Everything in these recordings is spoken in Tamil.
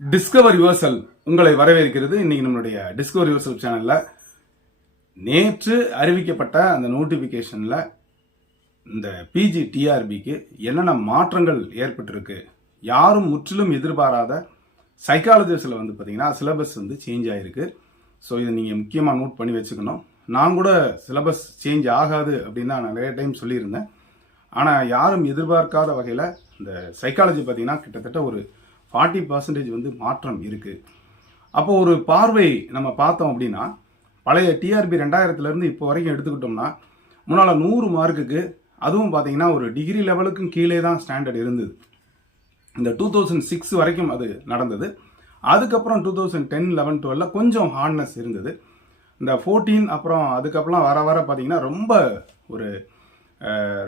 டிஸ்கவர் யுவர்சல் உங்களை வரவேற்கிறது. இன்னைக்கு நம்மளுடைய டிஸ்கவர் யுவர்செல் சேனல்ல நேற்று அறிவிக்கப்பட்ட அந்த நோட்டிபிகேஷன்ல இந்த பிஜி டிஆர்பிக்கு என்னென்ன மாற்றங்கள் ஏற்பட்டிருக்கு யாரும் முற்றிலும் எதிர்பாராத சைக்காலஜிஸில் வந்து பார்த்தீங்கன்னா சிலபஸ் வந்து சேஞ்ச் ஆகிருக்கு ஸோ இதை நீங்கள் முக்கியமாக நோட் பண்ணி வச்சுக்கணும். நான் கூட சிலபஸ் சேஞ்ச் ஆகாது அப்படின்னு நான் நிறைய டைம் சொல்லியிருந்தேன். ஆனால் யாரும் எதிர்பார்க்காத வகையில் இந்த சைக்காலஜி பார்த்தீங்கன்னா கிட்டத்தட்ட ஒரு ஃபார்ட்டி பர்சன்டேஜ் வந்து மாற்றம் இருக்குது அப்போ ஒரு பார்வை நம்ம பார்த்தோம் அப்படின்னா பழைய டிஆர்பி ரெண்டாயிரத்துலேருந்து இப்போ வரைக்கும் எடுத்துக்கிட்டோம்னா முன்னால் நூறு மார்க்குக்கு அதுவும் பார்த்தீங்கன்னா ஒரு டிகிரி லெவலுக்கும் கீழே தான் ஸ்டாண்டர்ட் இருந்தது. இந்த டூ தௌசண்ட் சிக்ஸ் வரைக்கும் அது நடந்தது. அதுக்கப்புறம் டூ தௌசண்ட் டென் லெவன் டுவெலில் கொஞ்சம் ஹார்ட்னஸ் இருந்தது. இந்த ஃபோர்டீன் அப்புறம் அதுக்கப்புறம் வர வர பார்த்தீங்கன்னா ரொம்ப ஒரு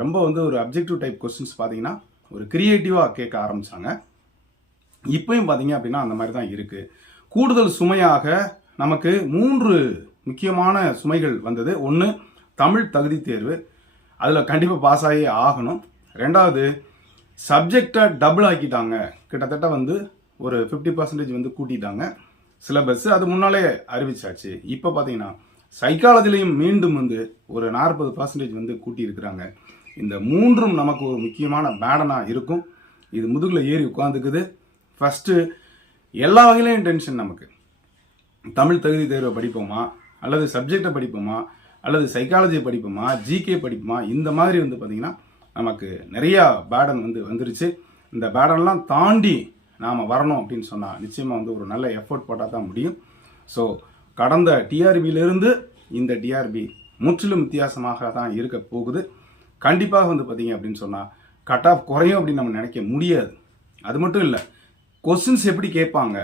ரொம்ப வந்து ஒரு அப்ஜெக்டிவ் டைப் கொஸ்டின்ஸ் பார்த்தீங்கன்னா ஒரு க்ரியேட்டிவாக கேட்க ஆரம்பிச்சாங்க. இப்பயும் பார்த்தீங்க அப்படின்னா அந்த மாதிரி தான் இருக்குது கூடுதல் சுமையாக நமக்கு மூன்று முக்கியமான சுமைகள் வந்தது. ஒன்று தமிழ் தகுதி தேர்வு. அதில் கண்டிப்பாக பாஸ் ஆகி ஆகணும். ரெண்டாவது சப்ஜெக்டை டபுள் ஆக்கிட்டாங்க. கிட்டத்தட்ட வந்து ஒரு ஃபிஃப்டி பர்சன்டேஜ் வந்து கூட்டிட்டாங்க. சிலபஸ் அது முன்னாலே அறிவிச்சாச்சு. இப்போ பார்த்தீங்கன்னா சைக்காலஜிலையும் மீண்டும் வந்து ஒரு நாற்பது பர்சன்டேஜ் வந்து கூட்டியிருக்கிறாங்க. இந்த மூன்றும் நமக்கு ஒரு முக்கியமான பேடனாக இருக்கும். இது முதுகில் ஏறி உட்காந்துக்குது ஃபஸ்ட்டு எல்லா வகையிலையும் டென்ஷன் நமக்கு. தமிழ் தகுதி தேர்வை படிப்போமா? அல்லது சப்ஜெக்டை படிப்போமா? அல்லது சைக்காலஜியை படிப்போமா? ஜிகே படிப்போமா? இந்த மாதிரி வந்து பார்த்திங்கன்னா நமக்கு நிறையா பேடன் வந்து வந்துருச்சு. இந்த பேடன்லாம் தாண்டி நாம் வரணும் அப்படின்னு சொன்னால் நிச்சயமாக வந்து ஒரு நல்ல எஃபோர்ட் போட்டால் தான் முடியும். ஸோ கடந்த டிஆர்பியிலிருந்து இந்த டிஆர்பி முற்றிலும் வித்தியாசமாக தான் இருக்க போகுது. கண்டிப்பாக வந்து பார்த்திங்க அப்படின்னு சொன்னால் கட் ஆஃப் குறையும் அப்படின்னு நம்ம நினைக்க முடியாது. அது மட்டும் இல்லை கொஸ்டின்ஸ் எப்படி கேட்பாங்க?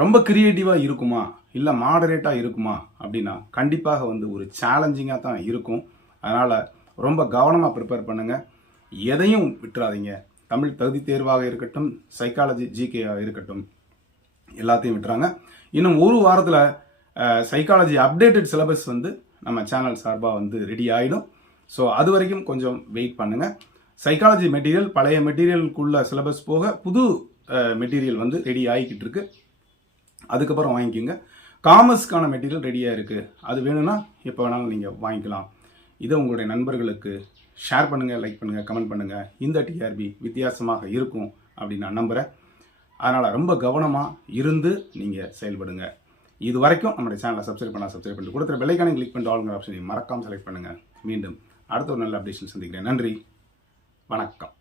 ரொம்ப க்ரியேட்டிவாக இருக்குமா? இல்லை மாடரேட்டாக இருக்குமா? அப்படின்னா கண்டிப்பாக வந்து ஒரு சேலஞ்சிங்காக தான் இருக்கும். அதனால் ரொம்ப கவனமாக ப்ரிப்பேர் பண்ணுங்கள் எதையும் விட்டுறாதீங்க. தமிழ் தகுதி தேர்வாக இருக்கட்டும் சைக்காலஜி ஜிகேயாக இருக்கட்டும் எல்லாத்தையும் விட்டுறாங்க. இன்னும் ஒரு வாரத்தில் சைக்காலஜி அப்டேட்டட் சிலபஸ் வந்து நம்ம சேனல் சார்பாக வந்து ரெடி ஆகிடும் ஸோ அது வரைக்கும் கொஞ்சம் வெயிட் பண்ணுங்கள் சைக்காலஜி மெட்டீரியல் பழைய மெட்டீரியலுக்குள்ள சிலபஸ் போக புது மெட்டீரியல் வந்து ரெடி ஆகிக்கிட்டு இருக்கு அதுக்கப்புறம் வாங்கிக்கோங்க. காமர்ஸ்க்கான மெட்டீரியல் ரெடியாக இருக்குது அது வேணும்னா எப்போ வேணாலும் நீங்கள் வாங்கிக்கலாம். இதை உங்களுடைய நண்பர்களுக்கு ஷேர் பண்ணுங்கள் லைக் பண்ணுங்கள் கமெண்ட் பண்ணுங்கள் இந்த டிஆர்பி வித்தியாசமாக இருக்கும் அப்படின்னு நான் நம்புகிறேன் அதனால் ரொம்ப கவனமாக இருந்து நீங்கள் செயல்படுங்க. இது வரைக்கும் நம்மளுடைய சேனலை சப்ஸ்கிரைப் பண்ணால் சப்ஸ்கிரைப் பண்ணிட்டு கொடுத்துற பெல்லைக்கான கிளிக் பண்ணிட்டு ஆளுங்கிற ஆப்ஷனை மறக்காமல் செலக்ட் பண்ணுங்கள் மீண்டும் அடுத்த ஒரு நல்ல அப்டேஷன் சந்திக்கிறேன். நன்றி. வணக்கம்.